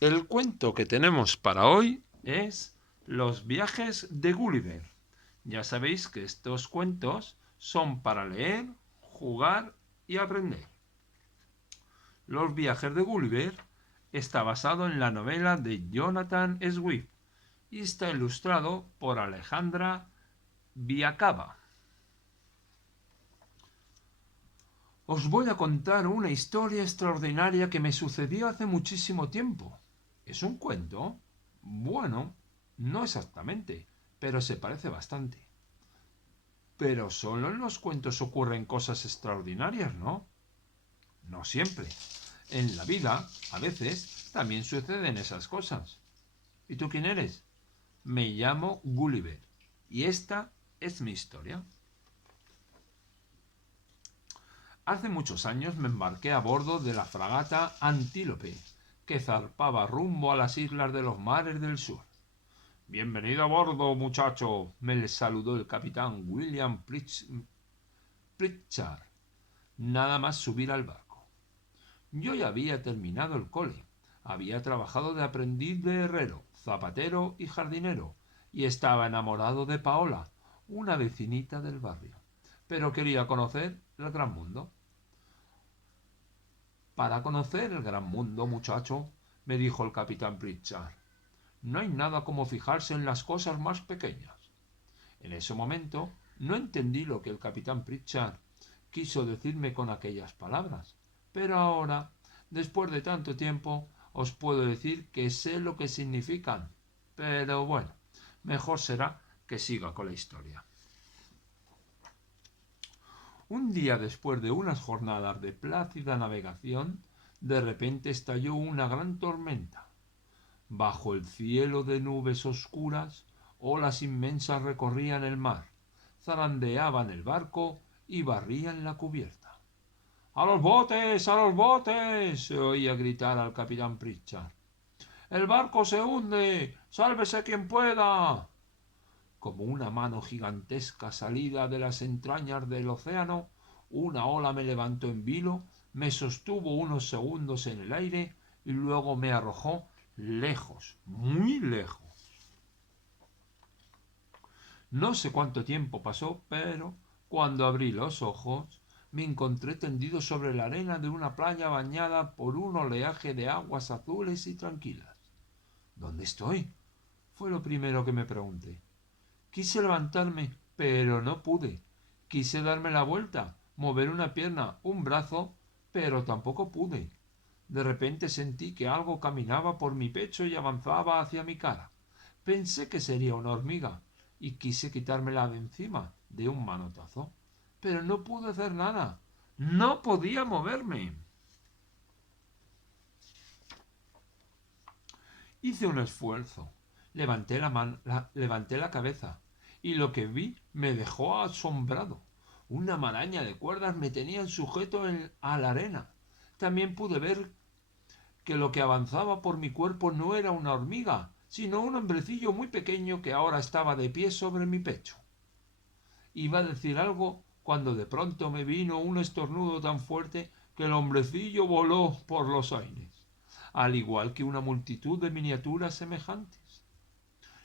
El cuento que tenemos para hoy es Los viajes de Gulliver. Ya sabéis que estos cuentos son para leer, jugar y aprender. Los viajes de Gulliver está basado en la novela de Jonathan Swift y está ilustrado por Alejandra Viacaba. Os voy a contar una historia extraordinaria que me sucedió hace muchísimo tiempo. ¿Es un cuento? Bueno, no exactamente, pero se parece bastante. Pero solo en los cuentos ocurren cosas extraordinarias, ¿no? No siempre. En la vida, a veces, también suceden esas cosas. ¿Y tú quién eres? Me llamo Gulliver y esta es mi historia. Hace muchos años me embarqué a bordo de la fragata Antílope, que zarpaba rumbo a las islas de los mares del sur. Bienvenido a bordo, muchacho, me saludó el capitán William Pritchard, nada más subir al barco. Yo ya había terminado el cole, había trabajado de aprendiz de herrero, zapatero y jardinero, y estaba enamorado de Paola, una vecinita del barrio, pero quería conocer el gran mundo. Para conocer el gran mundo, muchacho, me dijo el capitán Pritchard, no hay nada como fijarse en las cosas más pequeñas. En ese momento no entendí lo que el capitán Pritchard quiso decirme con aquellas palabras, pero ahora, después de tanto tiempo, os puedo decir que sé lo que significan. Pero bueno, mejor será que siga con la historia. Un día después de unas jornadas de plácida navegación, de repente estalló una gran tormenta. Bajo el cielo de nubes oscuras, olas inmensas recorrían el mar, zarandeaban el barco y barrían la cubierta. ¡A los botes! ¡A los botes! Se oía gritar al capitán Pritchard. ¡El barco se hunde! ¡Sálvese quien pueda! Como una mano gigantesca salida de las entrañas del océano, una ola me levantó en vilo, me sostuvo unos segundos en el aire y luego me arrojó lejos, muy lejos. No sé cuánto tiempo pasó, pero cuando abrí los ojos me encontré tendido sobre la arena de una playa bañada por un oleaje de aguas azules y tranquilas. ¿Dónde estoy? Fue lo primero que me pregunté. Quise levantarme, pero no pude. Quise darme la vuelta, mover una pierna, un brazo, pero tampoco pude. De repente sentí que algo caminaba por mi pecho y avanzaba hacia mi cara. Pensé que sería una hormiga y quise quitármela de encima de un manotazo. Pero no pude hacer nada. No podía moverme. Hice un esfuerzo. Levanté la cabeza y lo que vi me dejó asombrado. Una maraña de cuerdas me tenían sujeto a la arena. También pude ver que lo que avanzaba por mi cuerpo no era una hormiga, sino un hombrecillo muy pequeño que ahora estaba de pie sobre mi pecho. Iba a decir algo cuando de pronto me vino un estornudo tan fuerte que el hombrecillo voló por los aires, al igual que una multitud de miniaturas semejantes.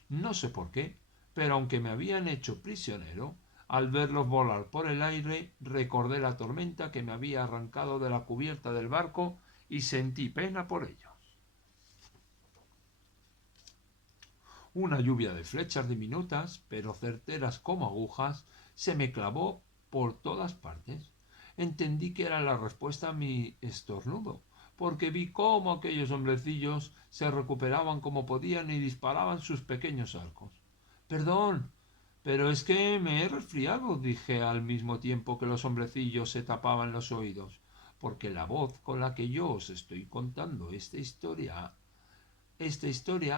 No sé por qué, pero aunque me habían hecho prisionero, al verlos volar por el aire recordé la tormenta que me había arrancado de la cubierta del barco y sentí pena por ellos. Una lluvia de flechas diminutas, pero certeras como agujas, se me clavó por todas partes. Entendí que era la respuesta a mi estornudo, porque vi cómo aquellos hombrecillos se recuperaban como podían y disparaban sus pequeños arcos. Perdón, pero es que me he resfriado, dije al mismo tiempo que los hombrecillos se tapaban los oídos, porque la voz con la que yo os estoy contando esta historia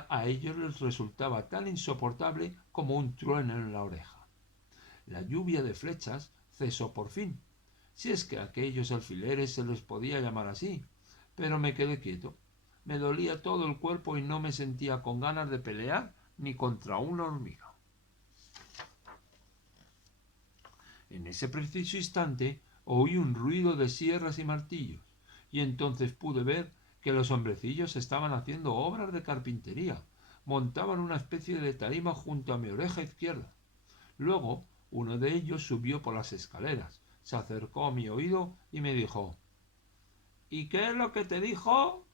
a ellos les resultaba tan insoportable como un trueno en la oreja. La lluvia de flechas cesó por fin, si es que a aquellos alfileres se les podía llamar así, pero me quedé quieto. Me dolía todo el cuerpo y no me sentía con ganas de pelear ni contra una hormiga. En ese preciso instante oí un ruido de sierras y martillos, y entonces pude ver que los hombrecillos estaban haciendo obras de carpintería. Montaban una especie de tarima junto a mi oreja izquierda. Luego, uno de ellos subió por las escaleras, se acercó a mi oído y me dijo: ¿Y qué es lo que te dijo?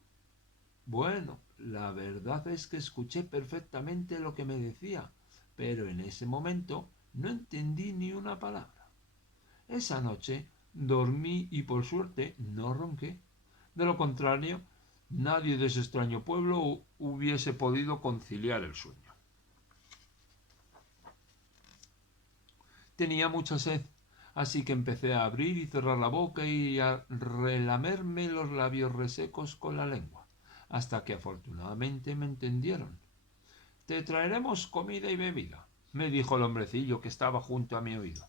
Bueno, la verdad es que escuché perfectamente lo que me decía, pero en ese momento no entendí ni una palabra. Esa noche dormí y por suerte no ronqué. De lo contrario, nadie de ese extraño pueblo hubiese podido conciliar el sueño. Tenía mucha sed, así que empecé a abrir y cerrar la boca y a relamerme los labios resecos con la lengua, hasta que afortunadamente me entendieron. Te traeremos comida y bebida, me dijo el hombrecillo que estaba junto a mi oído.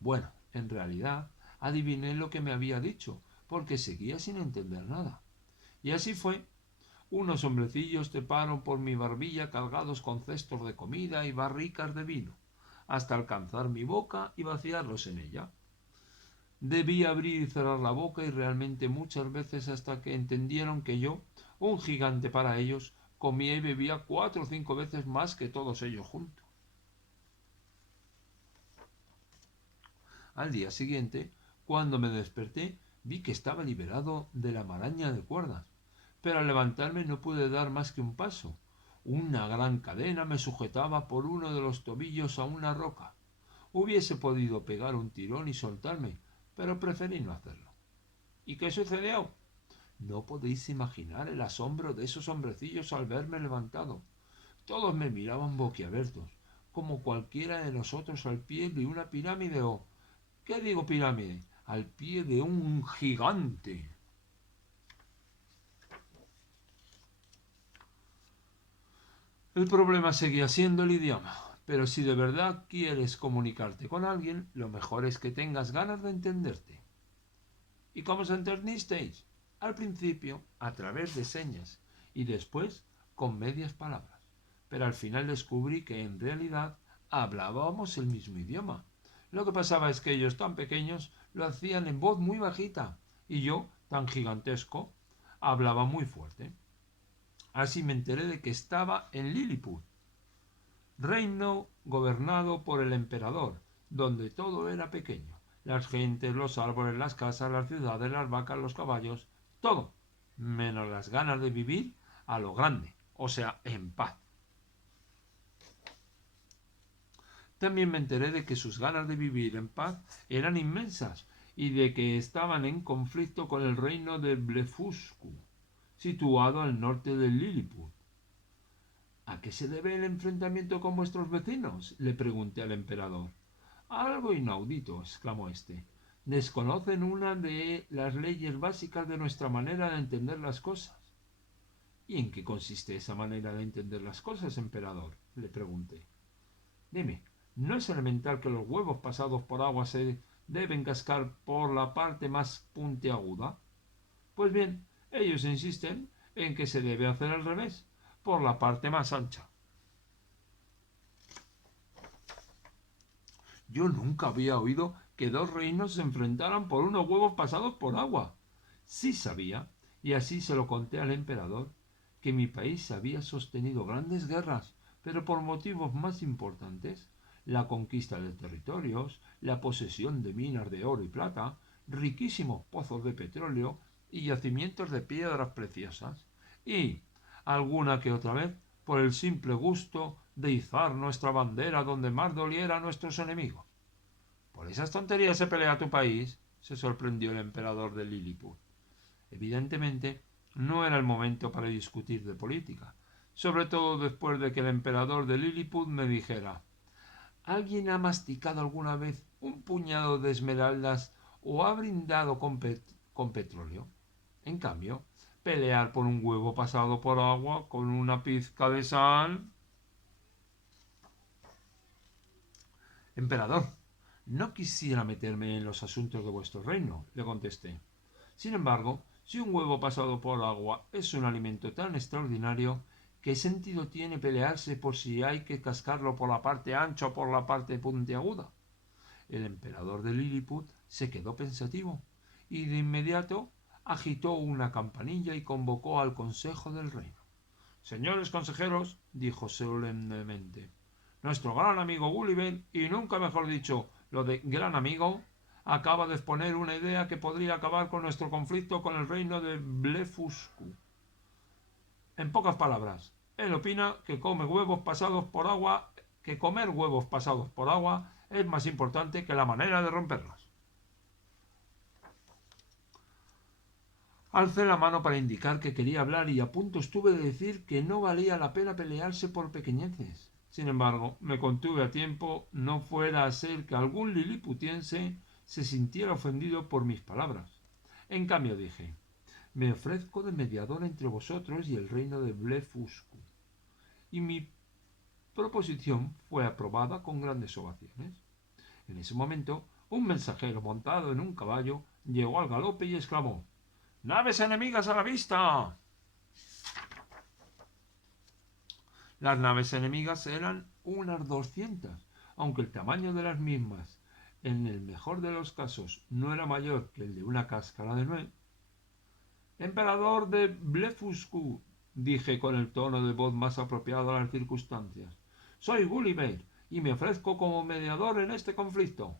Bueno, en realidad adiviné lo que me había dicho, porque seguía sin entender nada. Y así fue. Unos hombrecillos treparon por mi barbilla cargados con cestos de comida y barricas de vino, hasta alcanzar mi boca y vaciarlos en ella. Debí abrir y cerrar la boca y realmente muchas veces hasta que entendieron que yo, un gigante para ellos, comía y bebía 4 o 5 veces más que todos ellos juntos. Al día siguiente, cuando me desperté, vi que estaba liberado de la maraña de cuerdas, pero al levantarme no pude dar más que un paso. Una gran cadena me sujetaba por uno de los tobillos a una roca. Hubiese podido pegar un tirón y soltarme, pero preferí no hacerlo. ¿Y qué sucedió? No podéis imaginar el asombro de esos hombrecillos al verme levantado. Todos me miraban boquiabiertos, como cualquiera de nosotros al pie de una pirámide o, ¿qué digo pirámide? Al pie de un gigante. El problema seguía siendo el idioma, pero si de verdad quieres comunicarte con alguien, lo mejor es que tengas ganas de entenderte. ¿Y cómo os entendisteis? Al principio, a través de señas, y después con medias palabras. Pero al final descubrí que en realidad hablábamos el mismo idioma. Lo que pasaba es que ellos tan pequeños lo hacían en voz muy bajita, y yo, tan gigantesco, hablaba muy fuerte. Así me enteré de que estaba en Lilliput, reino gobernado por el emperador, donde todo era pequeño. Las gentes, los árboles, las casas, las ciudades, las vacas, los caballos, todo, menos las ganas de vivir a lo grande, o sea, en paz. También me enteré de que sus ganas de vivir en paz eran inmensas y de que estaban en conflicto con el reino de Blefuscu, situado al norte de Lilliput. ¿A qué se debe el enfrentamiento con vuestros vecinos? Le pregunté al emperador. Algo inaudito, exclamó éste. Desconocen una de las leyes básicas de nuestra manera de entender las cosas. ¿Y en qué consiste esa manera de entender las cosas, emperador? Le pregunté. Dime, ¿no es elemental que los huevos pasados por agua se deben cascar por la parte más puntiaguda? Pues bien, ellos insisten en que se debe hacer al revés, por la parte más ancha. Yo nunca había oído que dos reinos se enfrentaran por unos huevos pasados por agua. Sí sabía, y así se lo conté al emperador, que mi país había sostenido grandes guerras, pero por motivos más importantes, la conquista de territorios, la posesión de minas de oro y plata, riquísimos pozos de petróleo y yacimientos de piedras preciosas, y, alguna que otra vez, por el simple gusto de izar nuestra bandera donde más doliera a nuestros enemigos. ¿Por esas tonterías se pelea tu país? Se sorprendió el emperador de Lilliput. Evidentemente, no era el momento para discutir de política, sobre todo después de que el emperador de Lilliput me dijera: ¿alguien ha masticado alguna vez un puñado de esmeraldas o ha brindado con petróleo? En cambio, pelear por un huevo pasado por agua con una pizca de sal. Emperador, no quisiera meterme en los asuntos de vuestro reino, le contesté. Sin embargo, si un huevo pasado por agua es un alimento tan extraordinario, ¿qué sentido tiene pelearse por si hay que cascarlo por la parte ancha o por la parte puntiaguda? El emperador de Lilliput se quedó pensativo y de inmediato agitó una campanilla y convocó al Consejo del Reino. Señores consejeros, dijo solemnemente, nuestro gran amigo Gulliver, y nunca mejor dicho, lo de gran amigo, acaba de exponer una idea que podría acabar con nuestro conflicto con el reino de Blefuscu. En pocas palabras, él opina que comer huevos pasados por agua es más importante que la manera de romperlos. Alcé la mano para indicar que quería hablar y a punto estuve de decir que no valía la pena pelearse por pequeñeces. Sin embargo, me contuve a tiempo, no fuera a ser que algún liliputiense se sintiera ofendido por mis palabras. En cambio dije, me ofrezco de mediador entre vosotros y el reino de Blefuscu. Y mi proposición fue aprobada con grandes ovaciones. En ese momento, un mensajero montado en un caballo llegó al galope y exclamó, ¡naves enemigas a la vista! Las naves enemigas eran unas 200, aunque el tamaño de las mismas, en el mejor de los casos, no era mayor que el de una cáscara de nuez. Emperador de Blefuscu, dije con el tono de voz más apropiado a las circunstancias. Soy Gulliver y me ofrezco como mediador en este conflicto.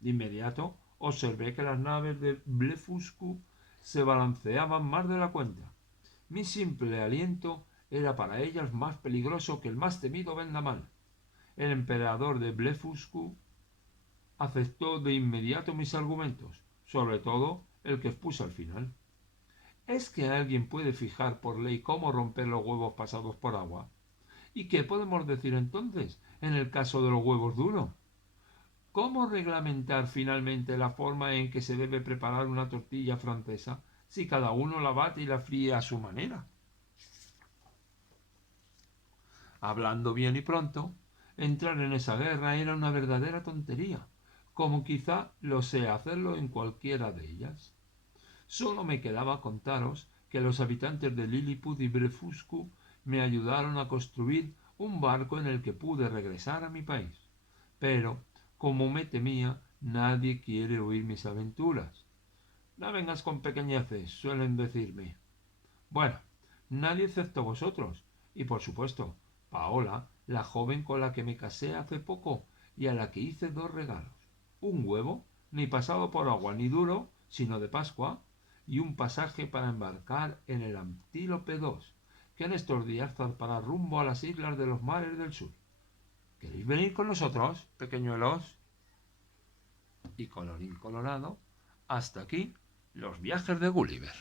De inmediato observé que las naves de Blefuscu se balanceaban más de la cuenta. Mi simple aliento era para ellas más peligroso que el más temido vendaval. El emperador de Blefuscu aceptó de inmediato mis argumentos, sobre todo el que expuse al final. ¿Es que alguien puede fijar por ley cómo romper los huevos pasados por agua? ¿Y qué podemos decir entonces en el caso de los huevos duros? ¿Cómo reglamentar finalmente la forma en que se debe preparar una tortilla francesa si cada uno la bate y la fríe a su manera? Hablando bien y pronto, entrar en esa guerra era una verdadera tontería, como quizá lo sea hacerlo en cualquiera de ellas. Solo me quedaba contaros que los habitantes de Lilliput y Blefuscu me ayudaron a construir un barco en el que pude regresar a mi país. Pero, como me temía, nadie quiere oír mis aventuras. No vengas con pequeñeces, suelen decirme. Bueno, nadie excepto vosotros, y por supuesto, Paola, la joven con la que me casé hace poco y a la que hice 2 regalos. Un huevo, ni pasado por agua ni duro, sino de Pascua, y un pasaje para embarcar en el Antílope II, que en estos días zarpará rumbo a las islas de los mares del sur. ¿Queréis venir con nosotros, pequeñuelos? Y colorín colorado, hasta aquí los viajes de Gulliver.